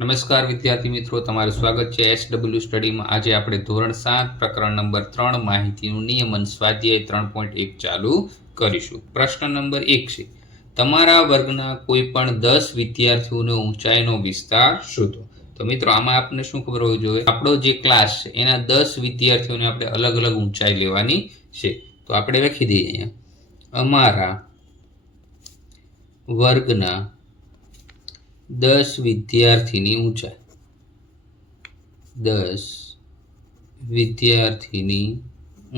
નમસ્કાર વિદ્યાર્થી મિત્રો, તમારું સ્વાગત છે SW સ્ટડીમાં। આજે આપણે ધોરણ 7 પ્રકરણ નંબર 3 માહિતીનું નિયમન સ્વાધ્યાય 3.1 ચાલુ કરીશું। પ્રશ્ન નંબર 1 છે, તમારા વર્ગના કોઈ પણ 10 વિદ્યાર્થીઓનો ઊંચાઈનો વિસ્તાર શોધો। તો મિત્રો આમાં આપણે શું ખબર હોવી જોઈએ, આપણો જે ક્લાસ છે એના 10 વિદ્યાર્થીઓને આપણે અલગ અલગ ઊંચાઈ લેવાની છે। તો આપણે લખી દઈએ અહીંયા, અમારા વર્ગના 10 વિદ્યાર્થીની ઊંચાઈ, 10 વિદ્યાર્થીની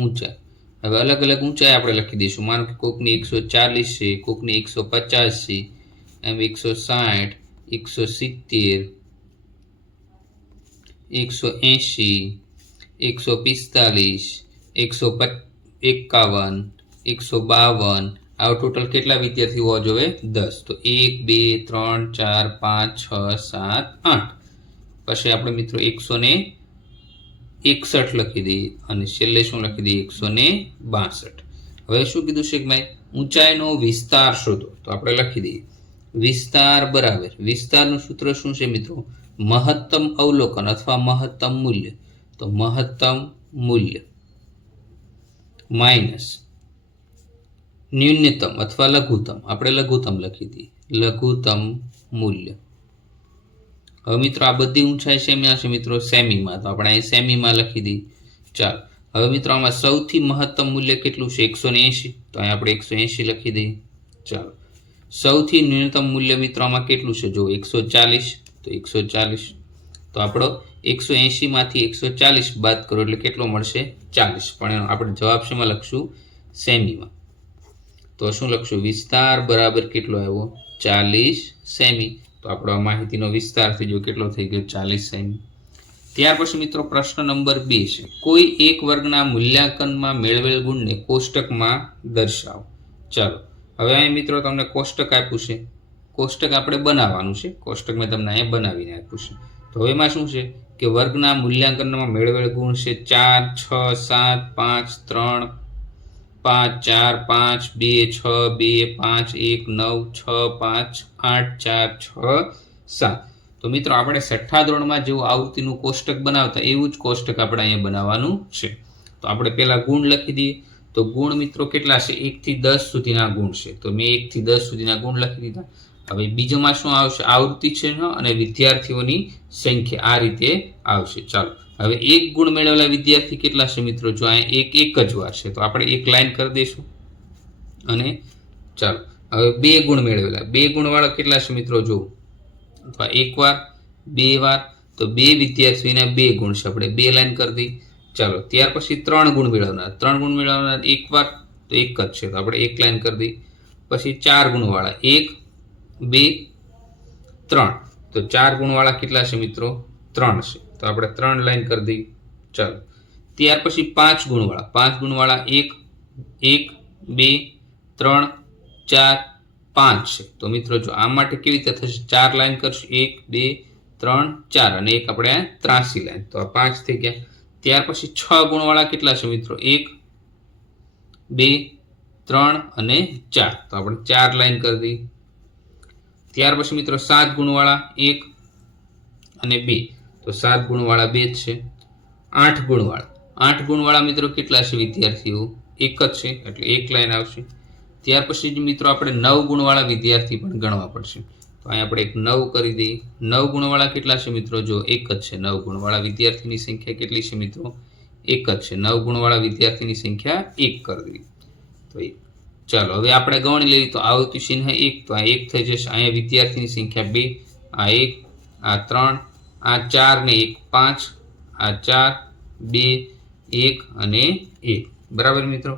ઊંચાઈ। હવે અલગ અલગ ઊંચાઈ આપણે લખી દઈશું। માનો કે કોકની 140 છે, કોકની 150 છે, એમ 160, 170, 180, 145, 151, 152। આવો ટોટલ કેટલા વિદ્યાર્થીઓ હોવા જોઈએ? 10। તો 1 2 3 4 5 6 7 8। પછી આપણે મિત્રો 161 લખી દઈએ અને છેલ્લે શું લખી દઈએ? 162। હવે શું કીધું છે કે ભાઈ ઊંચાઈનો વિસ્તાર શોધો। તો આપણે લખી દઈએ વિસ્તાર બરાબર, વિસ્તારનું સૂત્ર શું છે મિત્રો? મહત્તમ અવલોકન અથવા મહત્તમ મૂલ્ય। તો મહત્તમ મૂલ્ય માઇનસ ન્યૂનતમ અથવા લઘુત્તમ, આપણે લઘુત્તમ લખી દઈએ, લઘુત્તમ મૂલ્ય। હવે મિત્રો આ બધી ઊંચાઈ શેમાં છે મિત્રો? સેમીમાં। તો આપણે અહીં સેમીમાં લખી દઈએ। ચાલો હવે મિત્રો આમાં સૌથી મહત્તમ મૂલ્ય કેટલું છે? 180। તો અહીં આપણે 180 લખી દઈએ। ચાલો સૌથી ન્યૂનતમ મૂલ્ય મિત્રો આમાં કેટલું છે? જો 140, તો 140। તો આપણો 180 માંથી 140 બાદ કરો એટલે કેટલો મળશે? 40। પણ એનો આપણે જવાબ શેમાં લખશું? સેમીમાં। તો શું લખશું? વિસ્તાર બરાબર કેટલો આવ્યો? 40 સેમી। તો આપણો આ માહિતીનો વિસ્તાર થઈ ગયો, કેટલો થઈ ગયો? 40 સેમી। ત્યાર પછી મિત્રો પ્રશ્ન નંબર 2 છે, કોઈ એક વર્ગના મૂલ્યાંકનમાં મેળવેલ ગુણને કોષ્ટકમાં દર્શાવો। ચાલો હવે અહીં મિત્રો તમને કોષ્ટક આપ્યું છે, કોષ્ટક આપણે બનાવવાનું છે। કોષ્ટક મેં તમને અહીંયા બનાવીને આપ્યું છે। તો હવે એમાં શું છે કે વર્ગના મૂલ્યાંકનમાં મેળવેલ ગુણ છે 4 6 7 5 3 5 4 5 2 6 2 5 1 9 6 5 8 4 6 7। તો મિત્રો આપણે 6ઠ્ઠા ધોરણમાં જેવું આવૃત્તિનું કોષ્ટક બનાવતા એવું જ કોષ્ટક આપણે અહીંયા બનાવવાનું છે। તો આપણે પહેલા ગુણ લખી દઈએ। તો ગુણ મિત્રો કેટલા છે? 1 થી 10 સુધીના ગુણ છે। તો મેં 1 થી 10 સુધીના ગુણ લખી દીધા। હવે બીજામાં શું આવશે? આવૃત્તિ છે અને વિદ્યાર્થીઓની સંખ્યા, આ રીતે આવશે। ચાલો હવે એક ગુણ મેળવેલા વિદ્યાર્થી કેટલા છે મિત્રો? જો અહીંયા એક જ વાર છે, તો આપણે એક લાઈન કરી દઈશું। અને ચાલો હવે 2 ગુણ મેળવેલા, 2 ગુણવાળા કેટલા છે મિત્રો? જો અથવા એક વાર, 2 વાર, તો 2 વિદ્યાર્થીઓના 2 ગુણ છે, આપણે 2 લાઈન કરી દઈએ। ચાલો ત્યાર પછી 3 ગુણ મેળવનાર, 3 ગુણ મેળવનાર એક વાર, તો એક જ છે, તો આપણે એક લાઈન કરી દઈએ। પછી 4 ગુણવાળા 1 2 3, તો 4 ગુણવાળા કેટલા છે મિત્રો? 3 છે, તો આપણે 3 લાઈન કરી દઈએ। ચાલો ત્યાર પછી 5 ગુણવાળા, 5 ગુણવાળા 1 1 2 3 4 5 છે। તો મિત્રો જો આ માટે કેવી રીતે થશે? 4 લાઈન કરશું, 1 2 3 4 અને એક આપણે 83 લાઈન, તો આ 5 થઈ ગયા। ત્યાર પછી 6 ગુણવાળા કેટલા છે મિત્રો? 1 2 3 અને 4, તો આપણે 4 લાઈન કરી દઈએ। ત્યાર પછી મિત્રો 7 ગુણવાળા 1 અને 2, તો 7 ગુણવાળા 2 જ છે। 8 ગુણવાળા, 8 ગુણવાળા મિત્રો કેટલા છે વિદ્યાર્થીઓ? એક જ છે, એટલે એક લાઈન આવશે। ત્યાર પછી મિત્રો આપણે 9 ગુણવાળા વિદ્યાર્થી પણ ગણવા પડશે। તો અહીં આપણે એક 9 કરી દઈએ। 9 ગુણવાળા કેટલા છે મિત્રો? જો એક જ છે। 9 ગુણવાળા વિદ્યાર્થીની સંખ્યા કેટલી છે મિત્રો? એક જ છે। 9 ગુણવાળા વિદ્યાર્થીની સંખ્યા 1 કરી દઈએ, તો 1। ચાલો હવે આપણે ગણી લઈએ, તો આવૃત્તિ ચિહ્ન 1, તો આ 1 થઈ જશે। અહીંયા વિદ્યાર્થીની સંખ્યા 2, આ 1, આ 3, આ 4 ને 1 5, આ 4 2 1 અને 1, બરાબર મિત્રો।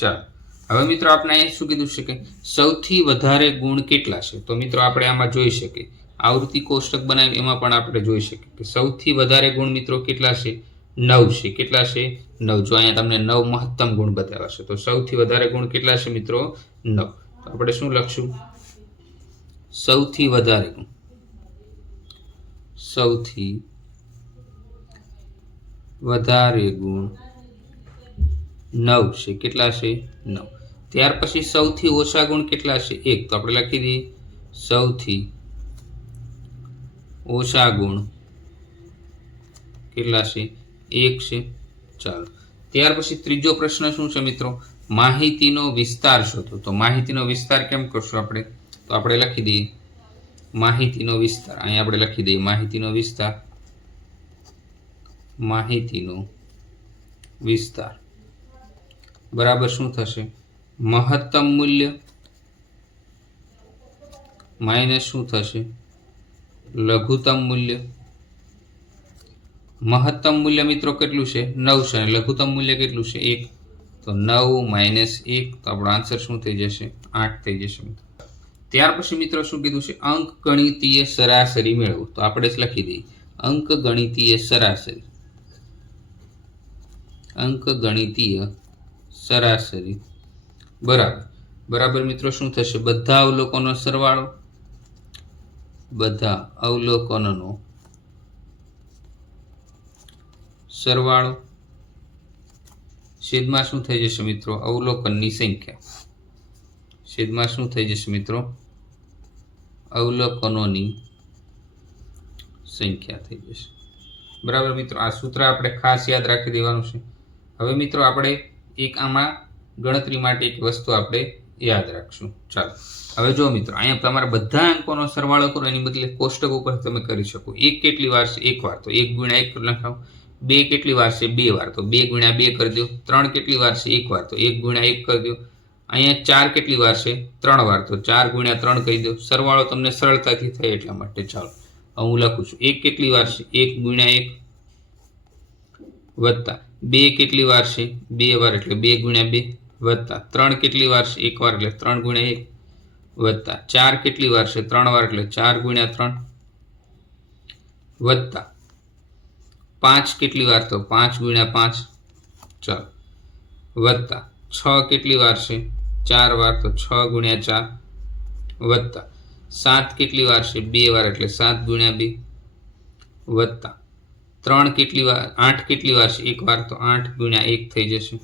ચાલો હવે મિત્રો આપણે અહીંયા શું કીધું છે કે સૌથી વધારે ગુણ કેટલા છે? તો મિત્રો આપણે આમાં જોઈ શકીએ, આવૃત્તિ કોષ્ટક બનાવી એમાં પણ આપણે જોઈ શકીએ કે સૌથી વધારે ગુણ મિત્રો કેટલા છે? 9 છે। કેટલા છે? 9। જો અહીંયા તમને 9 મહત્તમ ગુણ બતાવ્યા છે, તો સૌથી વધારે ગુણ કેટલા છે મિત્રો? 9। તો આપણે શું લખશું? સૌથી વધારે ગુણ, સૌથી વધારે ગુણ 9 છે। કેટલા છે? 9। ત્યાર પછી સૌથી ઓછા ગુણ કેટલા છે? 1, તો આપણે લખી દઈએ સૌથી ઓછા ગુણ કેટલા છે? 1 છે। ચાલો, ત્યાર પછી ત્રીજો પ્રશ્ન શું છે મિત્રો? માહિતીનો વિસ્તાર શોધો। તો માહિતીનો વિસ્તાર કેમ કરશું આપણે? તો આપણે લખી દઈએ માહિતીનો વિસ્તાર। અહીં આપણે લખી દઈએ માહિતીનો વિસ્તાર, માહિતીનો વિસ્તાર બરાબર શું થશે? મહત્તમ મૂલ્ય માઇનસ શું થશે? લઘુત્તમ મૂલ્ય। મહત્તમ મૂલ્ય મિત્રો કેટલું છે? 9 છે અને લઘુત્તમ મૂલ્ય કેટલું છે? 1। તો 9 - 1 તો આપણો આન્સર શું થઈ જશે? 8 થઈ જશે મિત્રો। ત્યાર પછી મિત્રો શું કીધું છે? અંકગણિતીય સરાસરી મેળવો। તો આપણે જ લખી દઈએ અંકગણિતીય સરાસરી, અંકગણિતીય સરાસરી બરાબર બરાબર મિત્રો શું થશે? બધા અવલોકનનો સરવાળો, બધા અવલોકનોનો સરવાળો છેદમાં શું થઈ જશે મિત્રો? અવલોકનની સંખ્યા। છેદમાં શું થઈ જશે મિત્રો? અવલોકનોની સંખ્યા થઈ જશે બરાબર મિત્રો। આ સૂત્ર આપણે ખાસ યાદ રાખી દેવાનું છે। હવે મિત્રો આપણે એક આમાં ગણતરી માટે એક વસ્તુ આપણે યાદ રાખશું। ચાલો, હવે જો મિત્રો અહીંયા તમારે બધા અંકોનો સરવાળો કરો એની બદલે કોષ્ટક ઉપર તમે કરી શકો। 1 કેટલી વાર છે? 1 વાર, તો 1 × 1 લખાવો। 2 કેટલી વાર છે? 2 વાર, તો 2 × 2 કરી દો। 3 કેટલી વાર છે? 1 વાર, તો 1 × 1 કરી દો। અહીંયા 4 કેટલી વાર છે? 3 વાર, તો 4 × 3 કહી દો। સરવાળો તમને સરળતાથી થાય એટલા માટે। ચાલો, હું લખું છું 1 કેટલી વાર છે? 1 × 1 વત્તા 2 કેટલી વાર છે? 2 વાર એટલે 2 × 2 વત્તા 3 કેટલી વાર છે? 1 વાર એટલે 3 × 1 વત્તા 4 કેટલી વાર છે? 3 વાર એટલે 4 × 3 વત્તા 5 કેટલી વાર? તો 5 × 5 ચાલો વત્તા 6 કેટલી વાર છે? 4 વાર, તો 6 × 4 વત્તા 7 કેટલી વાર છે? 2 વાર એટલે 7 × 2 વત્તા 3 કેટલી વાર? 8 કેટલી વાર છે? 1 વાર, તો 8 × 1 થઈ જશે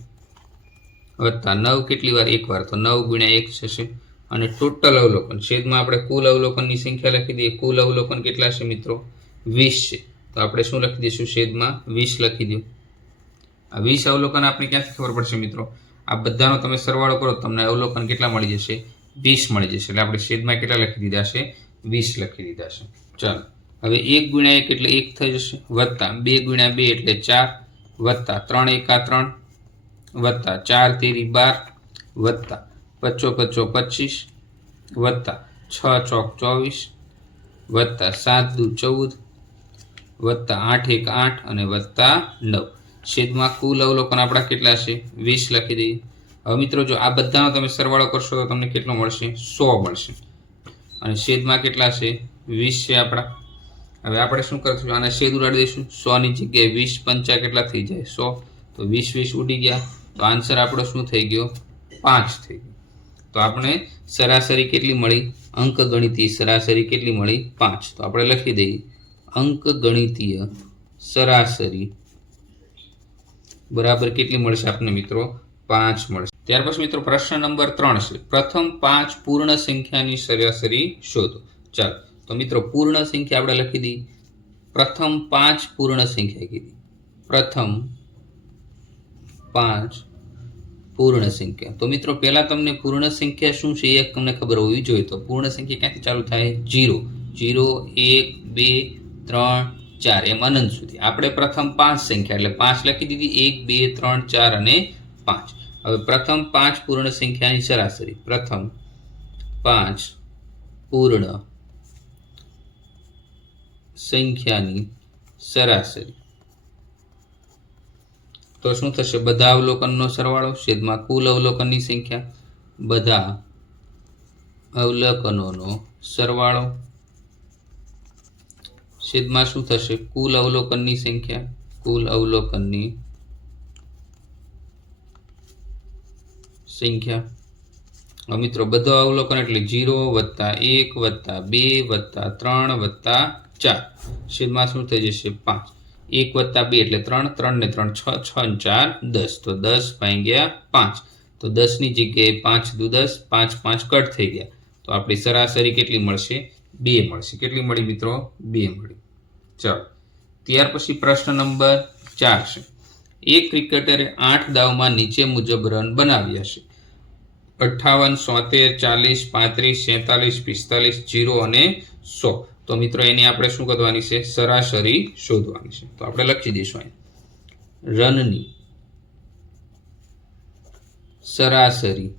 વત્તા 9 કેટલી વાર? 1 વાર, તો 9 × 1 થશે। અને ટોટલ અવલોકન છેદમાં આપણે કુલ અવલોકનની સંખ્યા લખી દઈએ। કુલ અવલોકન કેટલા છે મિત્રો? 20 છે, તો આપણે શું લખી દઈશું? છેદમાં 20 લખી દો। આ 20 અવલોકન આપણે ક્યાંથી ખબર પડશે મિત્રો? આ બધાનો તમે સરવાળો કરો તમને અવલોકન કેટલા મળી જશે? 20 મળી જશે। એટલે આપણે છેદમાં કેટલા લખી દીધા છે? 20 લખી દીધા છે। ચાલો, હવે 1 × 1 એટલે 1 થઈ જશે વત્તા 2 × 2 એટલે 4 વત્તા 3 × 1 3 વત્તા 4 × 13 12 વત્તા 5 × 5 25 વત્તા 6 × 4 24 વત્તા 7 × 2 14 વત્તા 8 × 1 8 અને વત્તા 9। છેદમાં કુલ અવલોકન આપણા કેટલા છે? 20 લખી દઈએ। હવે મિત્રો જો આ બધાનો તમે સરવાળો કરશો તો તમને કેટલો મળશે? 100 મળશે। અને છેદમાં કેટલા છે? 20 છે આપણા। હવે આપણે શું કરશું? આને છેદ ઉડાડી દઈશું। 100 ની જગ્યાએ 20 પંચા કેટલા થઈ જાય? 100, તો 20 20 ઉડી ગયા, તો આન્સર આપણો શું થઈ ગયો? 5 થઈ ગયો। તો આપણે સરાસરી કેટલી મળી? અંકગણિતીય સરાસરી કેટલી મળી? 5। તો આપણે લખી દઈએ અંકગણિતીય સરાસરી બરાબર કેટલી મળશે આપણને મિત્રો? 5 મળશે। ત્યાર પછી મિત્રો પ્રશ્ન નંબર 3 છે, પ્રથમ 5 પૂર્ણ સંખ્યાની સરાસરી શોધો। ચાલો, તો મિત્રો પૂર્ણ સંખ્યા આપણે લખી દઈએ। પ્રથમ 5 પૂર્ણ સંખ્યા કીધી, પ્રથમ 5 પૂર્ણ સંખ્યા। તો મિત્રો પહેલા તમને પૂર્ણ સંખ્યા શું છે એ તમને ખબર હોવી જોઈએ। તો પૂર્ણ સંખ્યા ક્યાંથી ચાલુ થાય? 0 0 1 2 3 4 એમ અનંત સુધી। આપણે પ્રથમ 5 સંખ્યા એટલે 5 લખી દીધી, 1 2 3 4 અને 5। હવે પ્રથમ 5 પૂર્ણ સંખ્યાની સરાસરી, પ્રથમ 5 પૂર્ણ સંખ્યાની સરાસરી તો શું થશે? બધા અવલોકનનો સરવાળો છેદમાં કુલ અવલોકનની સંખ્યા, બધા અવલોકનોનો સરવાળો છેદમાં શું થશે? કુલ અવલોકનની સંખ્યા, કુલ અવલોકનની સંખ્યા। હવે મિત્રો બધો અવલોકન એટલે 0 વત્તા 1 વત્તા 2 વત્તા 3 વત્તા 4 છેદમાં શું થઈ જશે? 5। 1 વત્તા 2 એટલે 3, 3 ને 3 6, 6 ને 4 10, તો 10 ભાગ્યા 5, તો 10 ની જગ્યાએ 5 દુ 10, 5 5 કટ થઈ ગયા, તો આપણી સરાસરી કેટલી મળશે? 2 મળશે. કેટલી મળી મિત્રો? 2 મળી. ચાલો ત્યાર પછી પ્રશ્ન નંબર 4 છે. એક ક્રિકેટરે 8 દાવમાં નીચે મુજબ રન બનાવ્યા છે: 58, 73, 40, 35, 47, 45, 0 અને 100. તો મિત્રો એની આપણે શું કરવાની છે? સરાસરી શોધવાની છે. તો આપણે લખી દઈશું અહીં રનની સરાસરી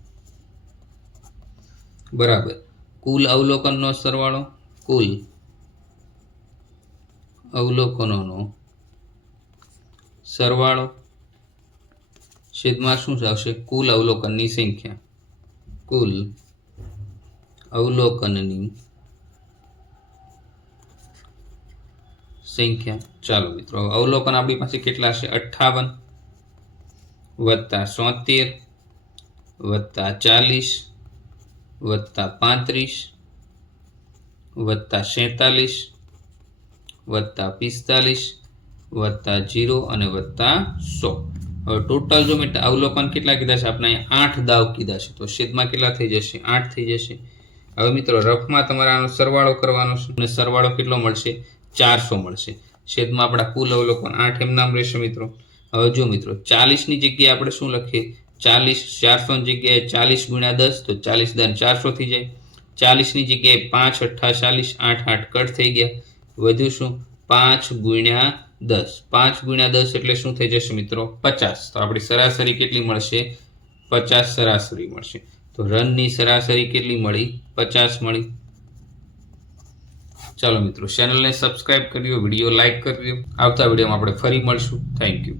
બરાબર કુલ અવલોકનનો સરવાળો, કુલ અવલોકનોનો સરવાળો છેદમાં શું આવશે? કુલ અવલોકનની સંખ્યા, કુલ અવલોકનની સંખ્યા. ચાલો મિત્રો અવલોકન આપણી પાસે કેટલા છે? 58 વત્તા 73 વત્તા 40 વત્તા 35 વત્તા 47 વત્તા 45 વત્તા 0 અને વત્તા 100. હવે ટોટલ જો મેં અવલોકન કેટલા કીધા છે? આપણે 8 દાવ કીધા છે. તો છેદમાં કેટલા થઈ જશે? 8 થઈ જશે. હવે મિત્રો રફમાં તમારે આનો સરવાળો કરવાનો છે અને સરવાળો કેટલો મળશે? 400 મળશે. છેદમાં આપણા કુલ અવલોકન 8 એમ નામ રહેશે મિત્રો. હવે જો મિત્રો 40ની જગ્યાએ આપણે શું લખીએ? 40 400ની જગ્યાએ 40 ગુણ્યા 10 તો 40 દન 400 થઈ જાય. 40ની જગ્યાએ 5 8 40, 8 8 કટ થઈ ગયા. વધ્યું શું? 5 ગુણ્યા 10. 5 ગુણ્યા 10 એટલે શું થઈ જશે મિત્રો? 50. તો આપણી સરાસરી કેટલી મળશે? 50 સરાસરી મળશે. તો રનની સરાસરી કેટલી મળી? 50 મળી. ચાલો મિત્રો ચેનલને સબસ્ક્રાઇબ કરી દો, વિડીયો લાઇક કરી દો. આવતા વિડીયોમાં આપણે ફરી મળશું. Thank you.